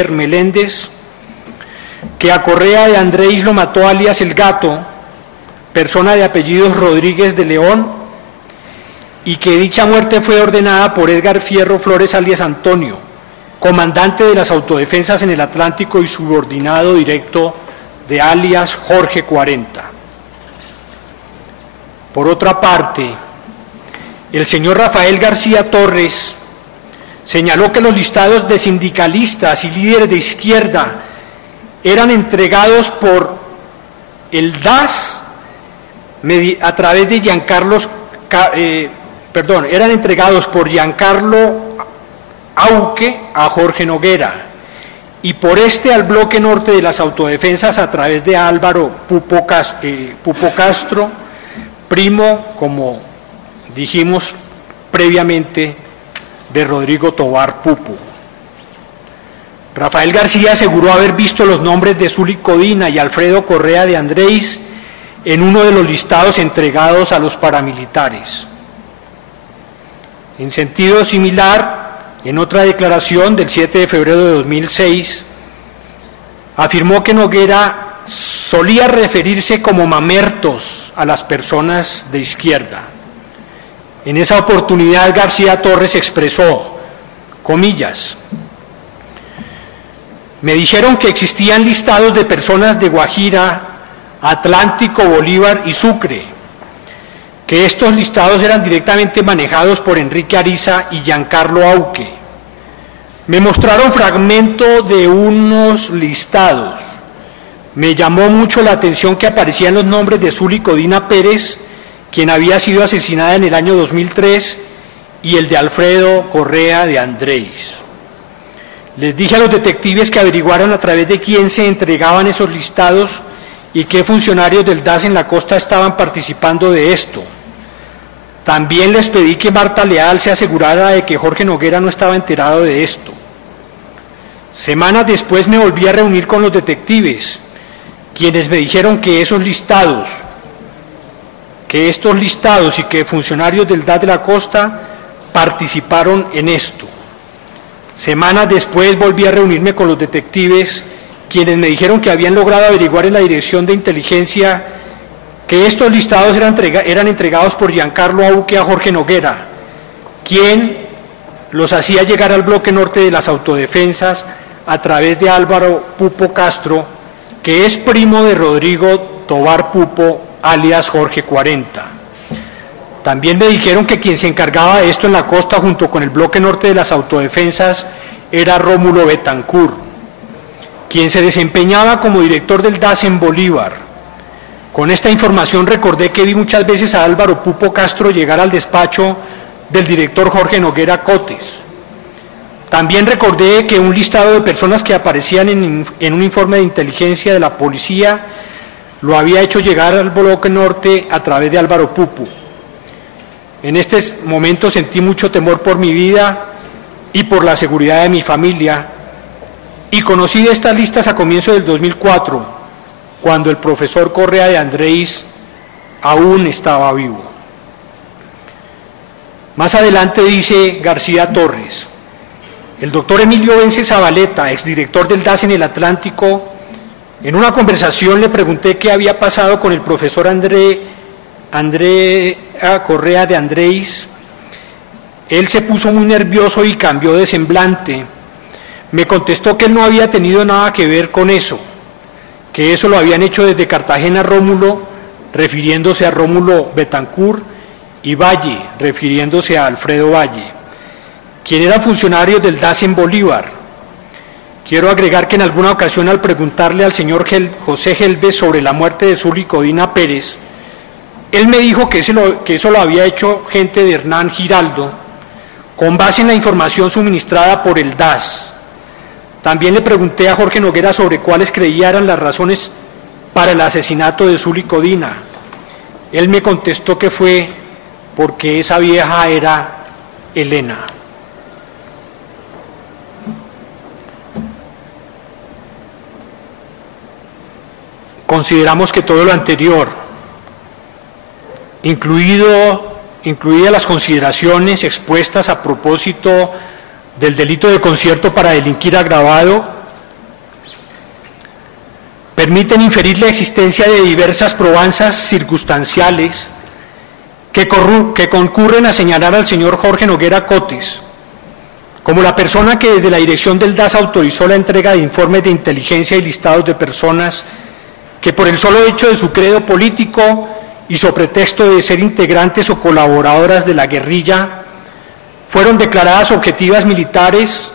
Javier Meléndez, que a Correa de Andrés lo mató alias El Gato, persona de apellidos Rodríguez de León, y que dicha muerte fue ordenada por Edgar Fierro Flores alias Antonio, comandante de las autodefensas en el Atlántico y subordinado directo de alias Jorge 40. Por otra parte, el señor Rafael García Torres señaló que los listados de sindicalistas y líderes de izquierda eran entregados por el DAS a través de eran entregados por Giancarlo Auque a Jorge Noguera y por este al bloque norte de las autodefensas a través de Álvaro Pupo Castro, primo, como dijimos previamente, de Rodrigo Tobar Pupo. Rafael García aseguró haber visto los nombres de Zuli Codina y Alfredo Correa de Andrés en uno de los listados entregados a los paramilitares. En sentido similar, en otra declaración del 7 de febrero de 2006, afirmó que Noguera solía referirse como mamertos a las personas de izquierda. En esa oportunidad García Torres expresó, comillas, me dijeron que existían listados de personas de Guajira, Atlántico, Bolívar y Sucre, que estos listados eran directamente manejados por Enrique Ariza y Giancarlo Auque. Me mostraron fragmento de unos listados. Me llamó mucho la atención que aparecían los nombres de Zuli Codina Pérez, quien había sido asesinada en el año 2003, y el de Alfredo Correa de Andrés. Les dije a los detectives que averiguaran a través de quién se entregaban esos listados y qué funcionarios del DAS en la costa estaban participando de esto. También les pedí que Marta Leal se asegurara de que Jorge Noguera no estaba enterado de esto. Semanas después me volví a reunir con los detectives, quienes me dijeron que estos listados y que funcionarios del DAS de la costa participaron en esto. Semanas después volví a reunirme con los detectives, quienes me dijeron que habían logrado averiguar en la Dirección de Inteligencia que estos listados eran entregados por Giancarlo Auque a Jorge Noguera, quien los hacía llegar al bloque norte de las autodefensas a través de Álvaro Pupo Castro, que es primo de Rodrigo Tobar Pupo, alias Jorge 40. También me dijeron que quien se encargaba de esto en la costa junto con el bloque norte de las autodefensas era Rómulo Betancourt, quien se desempeñaba como director del DAS en Bolívar. Con esta información recordé que vi muchas veces a Álvaro Pupo Castro llegar al despacho del director Jorge Noguera Cotes. También recordé que un listado de personas que aparecían en un informe de inteligencia de la policía lo había hecho llegar al bloque norte a través de Álvaro Pupo. En este momento sentí mucho temor por mi vida y por la seguridad de mi familia, y conocí de estas listas a comienzos del 2004, cuando el profesor Correa de Andrés aún estaba vivo. Más adelante dice García Torres, el doctor Emilio Vence Zabaleta, exdirector del DAS en el Atlántico, en una conversación le pregunté qué había pasado con el profesor Correa de Andrés. Él se puso muy nervioso y cambió de semblante. Me contestó que él no había tenido nada que ver con eso, que eso lo habían hecho desde Cartagena Rómulo, refiriéndose a Rómulo Betancourt, y Valle, refiriéndose a Alfredo Valle, quien eran funcionarios del DAS en Bolívar. Quiero agregar que en alguna ocasión, al preguntarle al señor José Gelbes sobre la muerte de Zuli Codina Pérez, él me dijo que eso lo había hecho gente de Hernán Giraldo, con base en la información suministrada por el DAS. También le pregunté a Jorge Noguera sobre cuáles creía eran las razones para el asesinato de Zuli Codina. Él me contestó que fue porque esa vieja era Elena. Consideramos que todo lo anterior, incluidas las consideraciones expuestas a propósito del delito de concierto para delinquir agravado, permiten inferir la existencia de diversas probanzas circunstanciales que concurren a señalar al señor Jorge Noguera Cotes como la persona que desde la dirección del DAS autorizó la entrega de informes de inteligencia y listados de personas que por el solo hecho de su credo político y sobre pretexto de ser integrantes o colaboradoras de la guerrilla fueron declaradas objetivas militares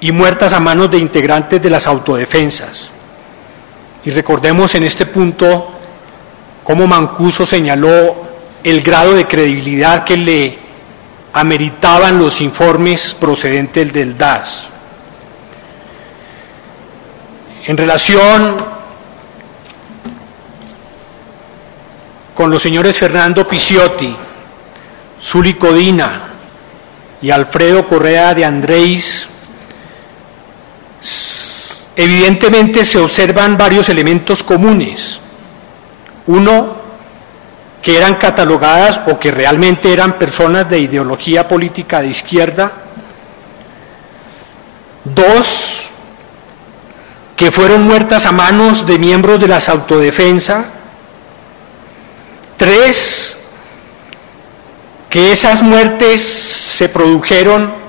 y muertas a manos de integrantes de las autodefensas. Y recordemos en este punto cómo Mancuso señaló el grado de credibilidad que le ameritaban los informes procedentes del DAS. En relación con los señores Fernando Picciotti, Zuli Codina y Alfredo Correa de Andrés, evidentemente se observan varios elementos comunes. Uno, que eran catalogadas o que realmente eran personas de ideología política de izquierda. Dos, que fueron muertas a manos de miembros de las autodefensa. Tres, que esas muertes se produjeron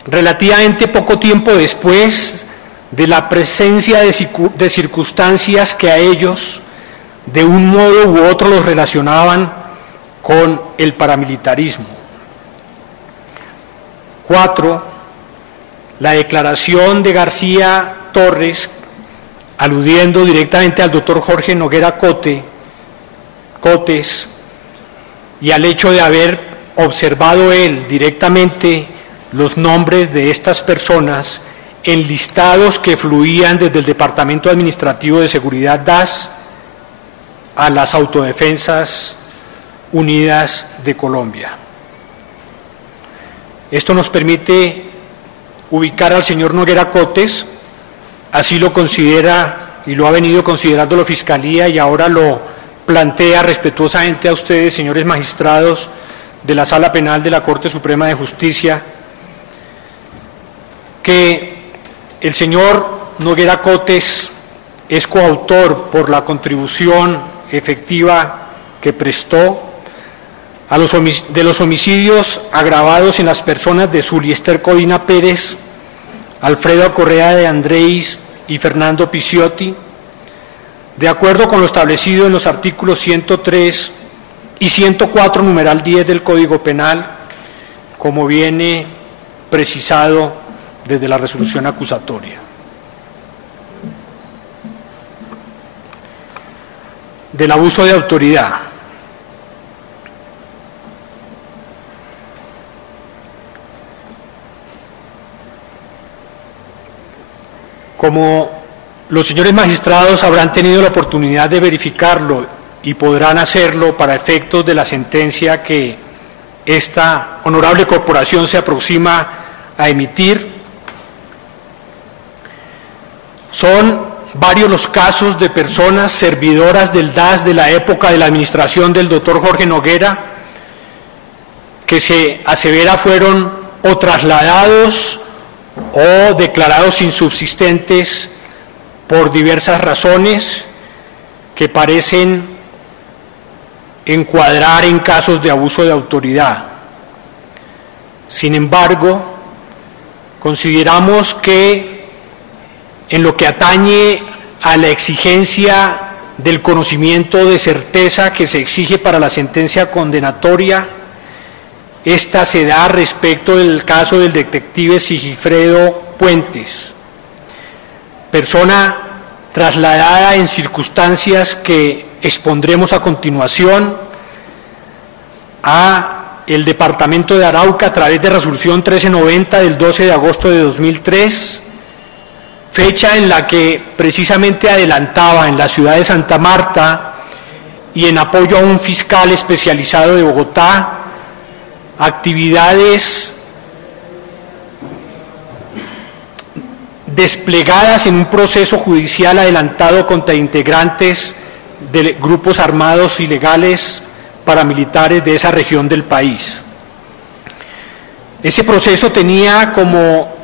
relativamente poco tiempo después de la presencia de circunstancias que a ellos de un modo u otro los relacionaban con el paramilitarismo. 4. La declaración de García Torres, aludiendo directamente al doctor Jorge Noguera Cotes, y al hecho de haber observado él directamente los nombres de estas personas en listados que fluían desde el Departamento Administrativo de Seguridad DAS a las Autodefensas Unidas de Colombia. Esto nos permite ubicar al señor Noguera Cotes, así lo considera y lo ha venido considerando la Fiscalía y ahora lo plantea respetuosamente a ustedes, señores magistrados de la Sala Penal de la Corte Suprema de Justicia, que el señor Noguera Cotes es coautor por la contribución efectiva que prestó de los homicidios agravados en las personas de Zuliester Codina Pérez, Alfredo Correa de Andrés y Fernando Picciotti, de acuerdo con lo establecido en los artículos 103 y 104, numeral 10 del Código Penal, como viene precisado desde la resolución acusatoria. Del abuso de autoridad. Como los señores magistrados habrán tenido la oportunidad de verificarlo y podrán hacerlo para efectos de la sentencia que esta honorable corporación se aproxima a emitir, son varios los casos de personas servidoras del DAS de la época de la administración del doctor Jorge Noguera que se asevera fueron o trasladados o declarados insubsistentes por diversas razones que parecen encuadrar en casos de abuso de autoridad. Sin embargo, consideramos que en lo que atañe a la exigencia del conocimiento de certeza que se exige para la sentencia condenatoria, esta se da respecto del caso del detective Sigifredo Puentes, persona trasladada en circunstancias que expondremos a continuación a el Departamento de Arauca a través de resolución 1390 del 12 de agosto de 2003, fecha en la que precisamente adelantaba en la ciudad de Santa Marta y en apoyo a un fiscal especializado de Bogotá, actividades desplegadas en un proceso judicial adelantado contra integrantes de grupos armados ilegales paramilitares de esa región del país. Ese proceso tenía como